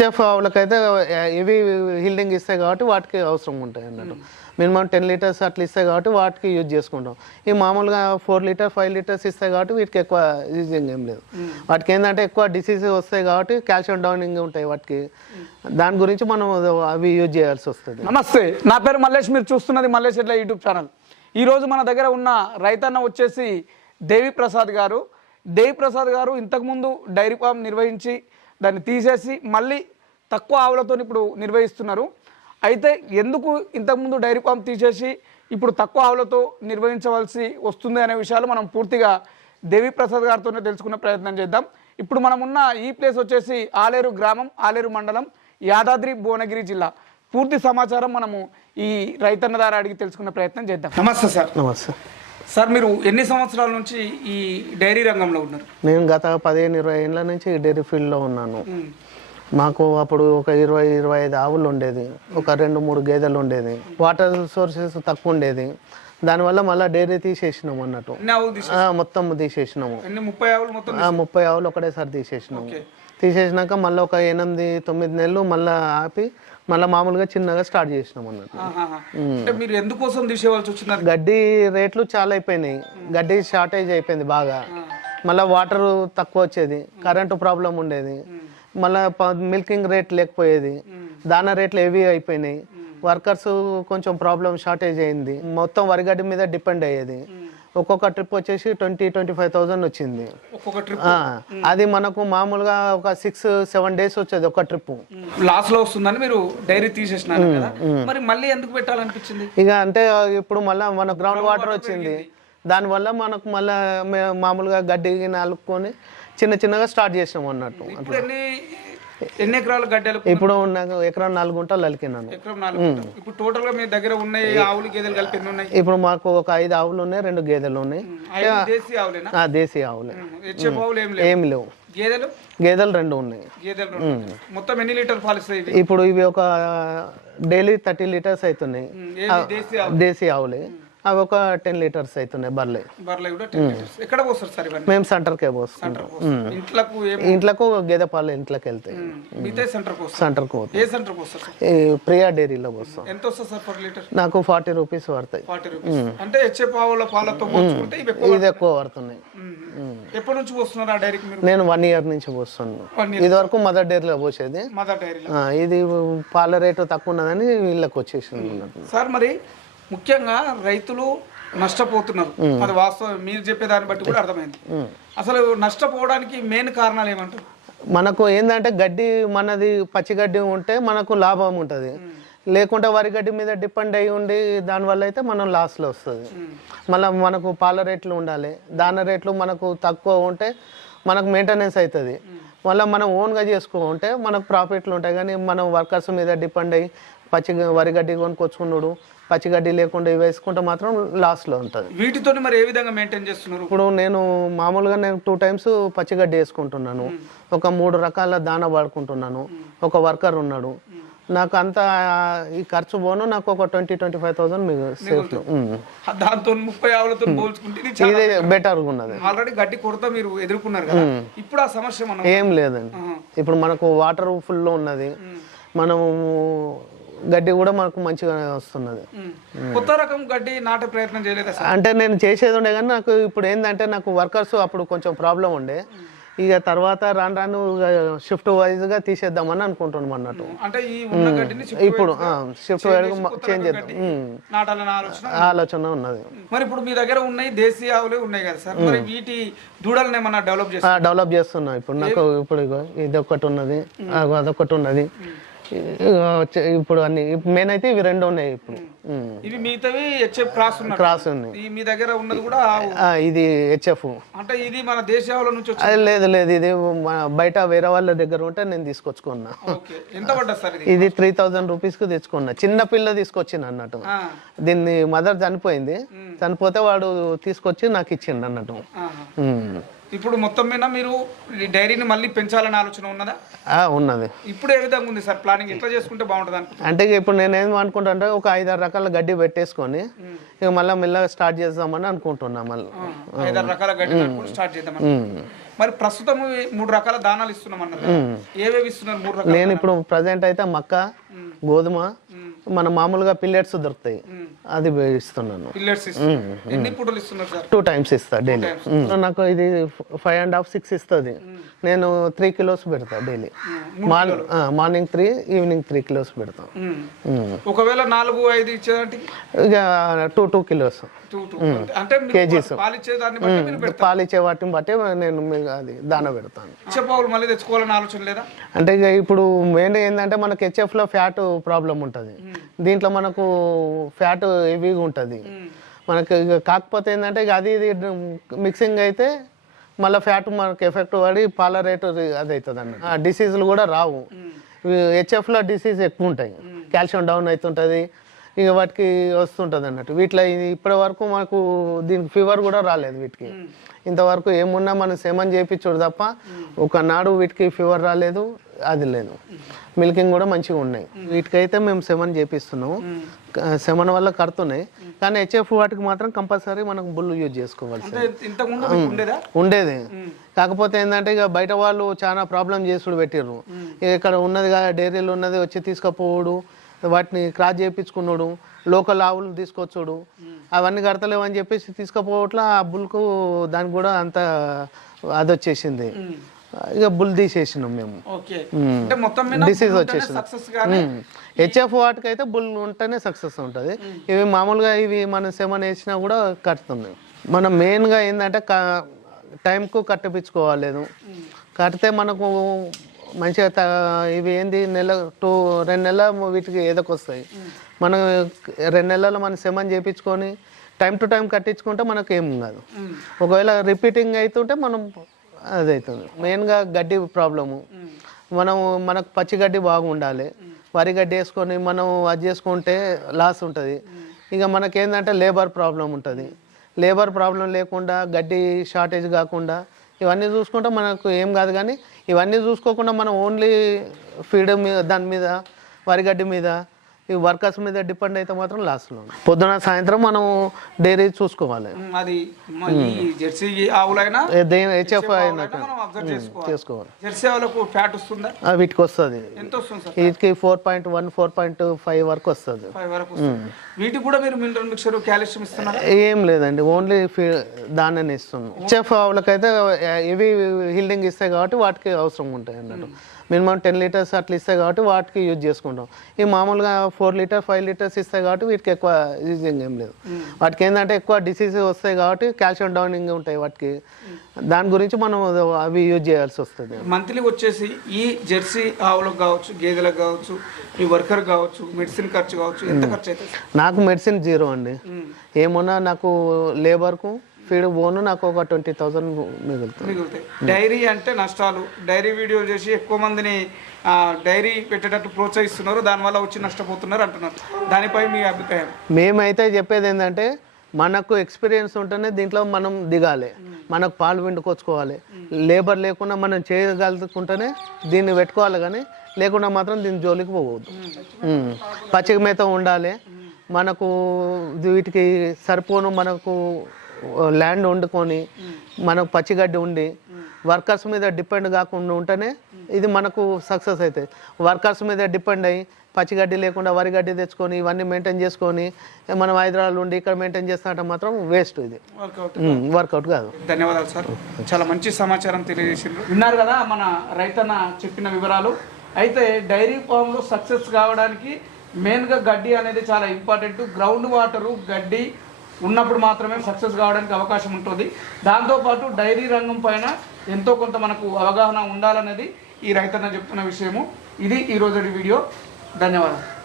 HF ఆవులకైతే ఇవి హీల్డింగ్ ఇస్తాయి కాబట్టి వాటికి అవసరం ఉంటాయి అన్నట్టు. మినిమం టెన్ లీటర్స్ అట్లా ఇస్తాయి కాబట్టి వాటికి యూజ్ చేసుకుంటాం. ఈ మామూలుగా ఫోర్ లీటర్ ఫైవ్ లీటర్స్ ఇస్తాయి కాబట్టి వీటికి ఎక్కువ యూజింగ్ ఏం లేదు. వాటికి ఏంటంటే ఎక్కువ డిసీజ్ వస్తాయి కాబట్టి కాల్షియం డౌనింగ్ ఉంటాయి వాటికి. దాని గురించి మనం అవి యూజ్ చేయాల్సి వస్తుంది. నమస్తే నా పేరు మల్లేష్ మీరు చూస్తున్నది మల్లేష్ ఎడ్ల యూట్యూబ్ ఛానల్. ఈరోజు మన దగ్గర ఉన్న రైతన్న వచ్చేసి దేవి ప్రసాద్ గారు. దేవి ప్రసాద్ గారు ఇంతకుముందు డైరీ ఫామ్ నిర్వహించి దాన్ని తీసేసి మళ్ళీ తక్కువ ఆవులతో ఇప్పుడు నిర్వహిస్తున్నారు. అయితే ఎందుకు ఇంతకుముందు డైరీ ఫామ్ తీసేసి ఇప్పుడు తక్కువ ఆవులతో నిర్వహించవలసి వస్తుంది అనే విషయాలు మనం పూర్తిగా దేవి ప్రసాద్ గారితోనే తెలుసుకునే ప్రయత్నం చేద్దాం. ఇప్పుడు మనం ఉన్న ఈ ప్లేస్ వచ్చేసి ఆలేరు గ్రామం ఆలేరు మండలం యాదాద్రి భువనగిరి జిల్లా. పూర్తి సమాచారం మనము ఈ రైతన్న ద్వారా అడిగి తెలుసుకునే ప్రయత్నం చేద్దాం. నమస్తే సార్. నమస్తే. సార్ మీరు ఎన్ని సంవత్సరాల నుంచి ఈ డైరీ రంగంలో ఉన్నారు? నేను గత పదిహేను ఇరవై ఏళ్ళ నుంచి డైరీ ఫీల్డ్లో ఉన్నాను. మాకు అప్పుడు ఒక ఇరవై ఇరవై ఐదు ఆవులు ఉండేది. ఒక రెండు మూడు గేదెలు ఉండేది. వాటర్ సోర్సెస్ తక్కువ ఉండేది. దానివల్ల మళ్ళీ డైరీ తీసేసినాము అన్నట్టు. ఆ, మొత్తం తీసేసినాము. ఎన్ని ముప్పై ఆవులు మొత్తం ఆ, ముప్పై ఆవులు ఒకటేసారి తీసేసినాము. తీసేసినాక మళ్ళీ ఒక ఎనిమిది తొమ్మిది నెలలు మళ్ళీ ఆపి మళ్ళీ మామూలుగా చిన్నగా స్టార్ట్ చేసినాం అన్నట్టు. అంటే మీరు ఎందుకోసం తీసేవాల్సి వచ్చినారు గడ్డి రేట్లు చాలా అయిపోయినాయి. గడ్డి షార్టేజ్ అయిపోయింది బాగా. మళ్ళీ వాటర్ తక్కువ వచ్చేది. కరెంటు ప్రాబ్లం ఉండేది. మళ్ళీ మిల్కింగ్ రేట్ లేకపోయేది. దానా రేట్లు హెవీ అయిపోయినాయి. వర్కర్స్ కొంచెం ప్రాబ్లం షార్టేజ్ అయింది. మొత్తం వరిగడ్డి మీద డిపెండ్ అయ్యేది. ఒక్కొక్క ట్రిప్ వచ్చేసి ట్వంటీ ట్వంటీ ఫైవ్ థౌసండ్ వచ్చింది. అది మనకు మామూలుగా ఒక సిక్స్ సెవెన్ డేస్ వచ్చేది ఒక ట్రిప్ లాస్లో వస్తుందని మీరు డైరీ తీసేసినారు కదా? మరి మళ్ళీ ఎందుకు పెట్టాలనిపించింది? ఇక అంటే ఇప్పుడు మళ్ళీ మన గ్రౌండ్ వాటర్ వచ్చింది. దానివల్ల మనకు మళ్ళీ మామూలుగా గడ్డి అలుక్కొని చిన్న చిన్నగా స్టార్ట్ చేసినాం అన్నట్టు. ఎన్ని ఎకరాల గడ్డలు ఇప్పుడు నాకు ఎకరం నాలుగు గుంటలు అలికినాను ఎకరం నాలుగు గుంటలు. ఇప్పుడు టోటల్గా మీ దగ్గర ఉన్నాయి ఆవులు గేదెలు కలిపి ఎన్ని ఉన్నాయి? ఇప్పుడు మాకు ఒక ఐదు ఆవులు ఉన్నాయి రెండు గేదెలు ఉన్నాయి. ఐదు దేశీ ఆవులేనా? ఆ దేశీ ఆవులే. హెచ్ఎఫ్ ఆవులు ఏం లేవు? ఏం లేవు. గేదెలు? గేదెలు రెండు ఉన్నాయి. గేదెలు. మొత్తం ఎన్ని లీటర్ పాలు ఇస్తాయి ఇవి? ఇప్పుడు ఇవి ఒక డైలీ థర్టీ లీటర్స్ అవుతున్నాయి. ఉమ్, ఏవి? దేశీ ఆవు దేశీ ఆవులే. అవి ఒక టెన్ లీటర్స్ అవుతున్నాయి బర్లే బర్రెలు కూడా టెన్ లీటర్స్ ఎక్కడ పోస్తారు సార్ ఇవన్నీ? మేము సెంటర్కే ఇంట్లకు ఏం ఇంట్లోకి గేదె పాలు ఇంట్లోకి వెళ్తాయి. మిగతా సెంటర్కి వస్తారు సెంటర్కి పోతాం ఏ సెంటర్కి వస్తారు సార్? ఈ ప్రియా డైరీలో పోస్తాం. ఎంత వస్తుంది సార్ పర్ లీటర్ నాకు ఫార్టీ రూపీస్ పడతాయి. ఫార్టీ రూపీస్ అంటే ఆవుల పాలతో పోల్చుకుంటే ఇవి ఎక్కువ ఇది ఎక్కువ పడుతున్నాయి. ఎప్పటి నుంచి పోస్తున్నారు ఆ డైరీకి మీరు? నేను వన్ ఇయర్ నుంచి పోస్తున్నాను One ఇది వరకు మదర్ డైరీలో పోసేది. మదర్ డైరీలో ఆ, ఇది పాల రేటు తక్కువ ఉన్నదని వీళ్ళకి వచ్చేసింది. సార్ మరి ముఖ్యంగా రైతులు నష్టపోతున్నారు. అది వాస్తవం. మీరు చెప్పే దాన్ని బట్టి కూడా అర్థమైంది. అసలు నష్టపోవడానికి మెయిన్ కారణాలు ఏమంటారు? మనకు ఏంటంటే గడ్డి మనది పచ్చి గడ్డి ఉంటే మనకు లాభం ఉంటుంది. లేకుంటే వరి గడ్డి మీద డిపెండ్ అయి ఉండి దానివల్ల అయితే మనం లాస్లో వస్తుంది. మళ్ళీ మనకు పాల రేట్లు ఉండాలి. దాన రేట్లు మనకు తక్కువ ఉంటే మనకు మెయింటెనెన్స్ అవుతుంది మళ్ళీ మనం ఓన్గా చేసుకుంటే మనకు ప్రాఫిట్లు ఉంటాయి. కానీ మనం వర్కర్స్ మీద డిపెండ్ అయ్యి పచ్చి వరి గడ్డి కొనుక్కొచ్చుకున్నాడు పచ్చి గడ్డి లేకుండా ఇవి వేసుకుంటే మాత్రం లాస్లో ఉంటుంది. వీటితో మరి ఏ విధంగా మెయింటైన్ చేస్తున్నారు? ఇప్పుడు నేను మామూలుగా నేను టూ టైమ్స్ పచ్చిగడ్డి వేసుకుంటున్నాను. ఒక మూడు రకాల దాన వాడుకుంటున్నాను. ఒక వర్కర్ ఉన్నాడు. నాకు అంత ఈ ఖర్చు పోను నాకు ఒక ట్వంటీ ట్వంటీ ఫైవ్ థౌసండ్ మీకు సేఫ్ దాంతో ముప్పై ఆవులతో పోల్చుకుంటే ఇది బెటర్గా ఉన్నది. ఆల్రెడీ గడ్డి కొరత మీరు ఎదుర్కొన్నారు కదా. ఇప్పుడు ఆ సమస్య ఏం లేదండి. ఇప్పుడు మనకు వాటర్ ఫుల్లో ఉన్నది. మనము గడ్డి కూడా మనకు మంచిగా వస్తున్నది. కొత్త రకం గడ్డి నాటే ప్రయత్నం చేయలేదా అంటే నేను చేసేది ఉండే కానీ నాకు ఇప్పుడు ఏంటంటే నాకు వర్కర్స్ అప్పుడు కొంచెం ప్రాబ్లం ఉండే. ఇక తర్వాత రాను రాను షిఫ్ట్ వైజ్గా తీసేద్దామని అనుకుంటున్నాం అన్నట్టు. అంటే ఇప్పుడు షిఫ్ట్ కొత్త చేంజ్ చేద్దాం. ఆలోచన? ఉన్నది. మరి ఇప్పుడు మీ దగ్గర ఉన్నాయి దేశీ ఆవులే ఉన్నాయి కదా సార్. మరి వీటి దూడలను ఏమన్నా డెవలప్ చేస్తారు ఆ, డెవలప్ చేస్తున్నాం. ఇప్పుడు నాకు ఇప్పుడు ఇది ఒకటి ఉన్నది. అదొకటి ఉన్నది. ఇప్పుడు అన్ని మెయిన్ అయితే ఇవి రెండు ఉన్నాయి ఇప్పుడు. ఇవి మిగతావి హెచ్ఎఫ్ క్రాస్ ఉన్నాయి క్రాస్ ఉన్నాయి. మీ దగ్గర ఉన్నది కూడా ఇది హెచ్ఎఫ్. అంటే ఇది మన నుంచి లేదు లేదు. ఇది బయట వేరే వాళ్ళ దగ్గర ఉంటే నేను తీసుకొచ్చుకున్నా. ఎంత పడ్డది సార్ ఇది? త్రీ థౌజండ్ రూపీస్కి తెచ్చుకున్నా. చిన్న పిల్ల తీసుకొచ్చిన అన్నట్టు. దీన్ని మదర్ చనిపోయింది. చనిపోతే వాడు తీసుకొచ్చి నాకు ఇచ్చిండు అన్నట్టు. ఇప్పుడు మొత్తం మీద మీరు ఈ డైరీని మళ్ళీ పెంచాలని ఆలోచన ఉన్నదా? ఉన్నది. ఇప్పుడు ఏ విధంగా ఉంది సార్ ప్లానింగ్? ఎట్లా చేసుకుంటే బాగుంటుంది అంటే ఇప్పుడు నేను ఏం అనుకుంటా అంటే ఒక ఐదారు రకాల గడ్డి పెట్టేసుకొని ఇక మళ్ళీ మెల్లగా స్టార్ట్ చేద్దామని అనుకుంటున్నా మళ్ళీ. ఐదారు రకాల గడ్డి స్టార్ట్ చేద్దాం. మరి ప్రస్తుతం మూడు రకాల దానాలు ఇస్తున్నాం అన్నారు. ఏవేవి ఇస్తున్నారు మూడు రకాల నేను ఇప్పుడు ప్రజెంట్ అయితే మక్క గోధుమ మన మామూలుగా పిల్లెట్స్ దొరుకుతాయి. అది ఇస్తున్నాను. టూ టైమ్స్ ఇస్తా డైలీ నాకు ఇది ఫైవ్ అండ్ హాఫ్ సిక్స్ ఇస్తుంది. నేను త్రీ కిలోస్ పెడతా daily morning morning three evening three kilos పెడతా. ఒకవేళ నాలుగు ఐదు ఇచ్చేదానికి? ఇక టూ టూ కిలోస్ అంటే మీరు పాలు ఇచ్చే వాటిని బట్టి నేను అది దాన పెడతాను. మళ్ళీ తెచ్చుకోవాలని ఆలోచన లేదా? అంటే ఇక ఇప్పుడు మెయిన్ ఏంటంటే మనకి హెచ్ఎఫ్లో ఫ్యాట్ ప్రాబ్లం ఉంటుంది. దీంట్లో మనకు ఫ్యాట్ హెవీగా ఉంటుంది. మనకి కాకపోతే ఏంటంటే ఇక అది ఇది మిక్సింగ్ అయితే మళ్ళీ ఫ్యాట్ మనకు ఎఫెక్ట్ పడి పాల రేటు అది అవుతుంది అన్న ఆ డిసీజులు కూడా రావు. హెచ్ఎఫ్లో డిసీజ్ ఎక్కువ ఉంటాయి కాల్షియం డౌన్ అవుతుంటుంది ఇక వాటికి వస్తుంటుంది అన్నట్టు వీటిలో ఇప్పటి వరకు మాకు దీనికి ఫీవర్ కూడా రాలేదు వీటికి. ఇంతవరకు ఏమున్నా మనం సెమన్ చేయించుడు తప్ప ఒక నాడు వీటికి ఫీవర్ రాలేదు అది లేదు. మిల్కింగ్ కూడా మంచిగా ఉన్నాయి. వీటికైతే మేము సెమన్ చేపిస్తున్నాము. సెమన్ వల్ల కడుతున్నాయి. కానీ హెచ్ఎఫ్ వాటికి మాత్రం కంపల్సరీ మనకు బుల్ యూజ్ మీకు ఉండేదా? కాకపోతే ఏంటంటే ఇక బయట వాళ్ళు చాలా ప్రాబ్లం చేసుడు పెట్టిర్రు. ఇక ఇక్కడ ఉన్నది కదా డైరీలు ఉన్నది వచ్చి తీసుకుపోవుడు. వాటిని క్రాస్ చేయించుకున్నాడు లోకల్ ఆవులు తీసుకొచ్చుడు. అవన్నీ కడతలేవు అని చెప్పేసి తీసుకుపోవట్ల ఆ బుల్కు దానికి కూడా అంత అది వచ్చేసింది. ఇక బుల్ తీసేసినాం మేము. డిసీజ్ వచ్చేసింది. హెచ్ఎఫ్ వాటికైతే బుల్ ఉంటేనే సక్సెస్ ఉంటుంది. ఇవి మామూలుగా ఇవి మనం సెమన్ వేసినా కూడా కట్టుతుంది మనం మెయిన్గా ఏంటంటే క- టైంకు కట్టిపించుకోవాలేదు కడితే మనకు మంచిగా త- ఇవి ఏంది నెల టూ రెండు నెలల వీటికి ఏదోకి వస్తాయి మనం రెండు నెలలు మనం సెమన్ చేయించుకొని టైం టు టైం కట్టించుకుంటే మనకు ఏం కాదు ఒకవేళ రిపీటింగ్ అవుతుంటే మనం అది అవుతుంది మెయిన్గా గడ్డి ప్రాబ్లము. మనం మనకు పచ్చి గడ్డి బాగుండాలి. వరి గడ్డి వేసుకొని మనం అది చేసుకుంటే లాస్ ఉంటుంది. ఇక మనకేంటంటే లేబర్ ప్రాబ్లం ఉంటుంది. లేబర్ ప్రాబ్లం లేకుండా గడ్డి షార్టేజ్ కాకుండా ఇవన్నీ చూసుకుంటే మనకు ఏం కాదు కానీ ఇవన్నీ చూసుకోకుండా మనం ఓన్లీ ఫీడ్ మీద దాని మీద వరి గడ్డి మీద ఈ వర్కర్స్ మీద డిపెండ్ అయితే మాత్రం లాస్లో పొద్దున సాయంత్రం మనం డైరీ చూసుకోవాలి. అది జెర్సీ ఆవులైనా హెచ్ఎఫ్ అయినా చేసుకోవాలి. జెర్సీ ఆవులకు ఫ్యాట్ వస్తుందా? వీటికి వస్తుంది. ఎంత వస్తుంది వీటికి four point one four point five వరకు వస్తుంది. వీటికి కూడా మీరు మినరల్ మిక్చర్ కాల్షియం ఇస్తున్నారా? ఏం లేదండి ఓన్లీ ఫీ దాన్ని ఇస్తున్నాం. చెఫ్ ఆవులకైతే ఇవి హీల్డింగ్ ఇస్తాయి కాబట్టి వాటికి అవసరం ఉంటాయి అన్నట్టు. మినిమం టెన్ లీటర్స్ అట్లా ఇస్తాయి కాబట్టి వాటికి యూజ్ చేసుకుంటాం. ఈ మామూలుగా ఫోర్ లీటర్ ఫైవ్ లీటర్స్ ఇస్తాయి కాబట్టి వీటికి ఎక్కువ యూజింగ్ ఏం లేదు. వాటికి ఏంటంటే ఎక్కువ డిసీజ్ వస్తాయి కాబట్టి కాల్షియం డౌనింగ్ ఉంటాయి వాటికి. దాని గురించి మనం అవి యూజ్ చేయాల్సి వస్తుంది. మంత్లీ వచ్చేసి ఈ జెర్సీ ఆవులకు కావచ్చు గేదెలకు కావచ్చు ఈ వర్కర్ కావచ్చు మెడిసిన్ ఖర్చు కావచ్చు ఎంత ఖర్చు అవుతుంది? నాకు మెడిసిన్ జీరో అండి. ఏమున్నా నాకు లేబర్కు ఫీడ్ పోను నాకు ఒక ట్వంటీ థౌజండ్ మిగులుతుంది మిగులుతాయి. డైరీ అంటే నష్టాలు. డైరీ వీడియో చేసి ఎక్కువ మందిని డైరీ పెట్టేటట్టు ప్రోత్సహిస్తున్నారు దానివల్ల వచ్చి నష్టపోతున్నారు అంటున్నారు. దానిపై మీ అభిప్రాయం? మేమైతే చెప్పేది ఏంటంటే మనకు ఎక్స్పీరియన్స్ ఉంటేనే దీంట్లో మనం దిగాలి. మనకు పాలు పిండుకొచ్చుకోవాలి లేబర్ లేకుండా మనం చేయగలుగుతుంటేనే దీన్ని పెట్టుకోవాలి కానీ లేకుండా మాత్రం దీని జోలికి పోవద్దు. పచ్చిక మేత ఉండాలి. మనకు వీటికి సరిపోను మనకు ల్యాండ్ వండుకొని మనకు పచ్చిగడ్డి ఉండి వర్కర్స్ మీద డిపెండ్ కాకుండా ఉంటేనే ఇది మనకు సక్సెస్ అవుతుంది వర్కర్స్ మీద డిపెండ్ అయ్యి పచ్చిగడ్డి లేకుండా వరి గడ్డి తెచ్చుకొని ఇవన్నీ మెయింటైన్ చేసుకొని మనం హైదరాబాద్ ఉండి ఇక్కడ మెయింటైన్ చేస్తుంటే మాత్రం వేస్ట్ ఇది. వర్కౌట్ వర్కౌట్ కాదు. ధన్యవాదాలు సార్. చాలా మంచి సమాచారం తెలియజేసిండ్రు. విన్నారు కదా మన రైతన్న చెప్పిన వివరాలు. అయితే డైరీ ఫామ్లో సక్సెస్ కావడానికి మెయిన్గా గడ్డి అనేది చాలా ఇంపార్టెంట్ గ్రౌండ్ వాటరు గడ్డి ఉన్నప్పుడు మాత్రమే సక్సెస్ కావడానికి అవకాశం ఉంటుంది. దాంతోపాటు డైరీ రంగం పైన ఎంతో కొంత మనకు అవగాహన ఉండాలనేది ఈ రైతన్న చెప్తున్న విషయము. ఇది ఈరోజు వీడియో. ధన్యవాదాలు.